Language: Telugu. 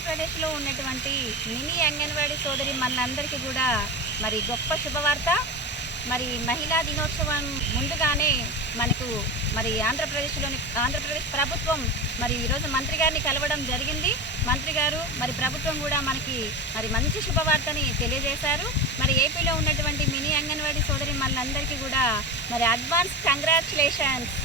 ఆంధ్రప్రదేశ్లో ఉన్నటువంటి మినీ అంగన్వాడీ సోదరి మనందరికీ కూడా మరి గొప్ప శుభవార్త. మరి మహిళా దినోత్సవం ముందుగానే మనకు మరి ఆంధ్రప్రదేశ్ ప్రభుత్వం మరి ఈరోజు మంత్రి గారిని కలవడం జరిగింది. మంత్రి గారు మరి ప్రభుత్వం కూడా మనకి మరి మంచి శుభవార్తని తెలియజేశారు. మరి ఏపీలో ఉన్నటువంటి మినీ అంగన్వాడీ సోదరి మనందరికీ కూడా మరి అడ్వాన్స్ కంగ్రాచులేషన్స్.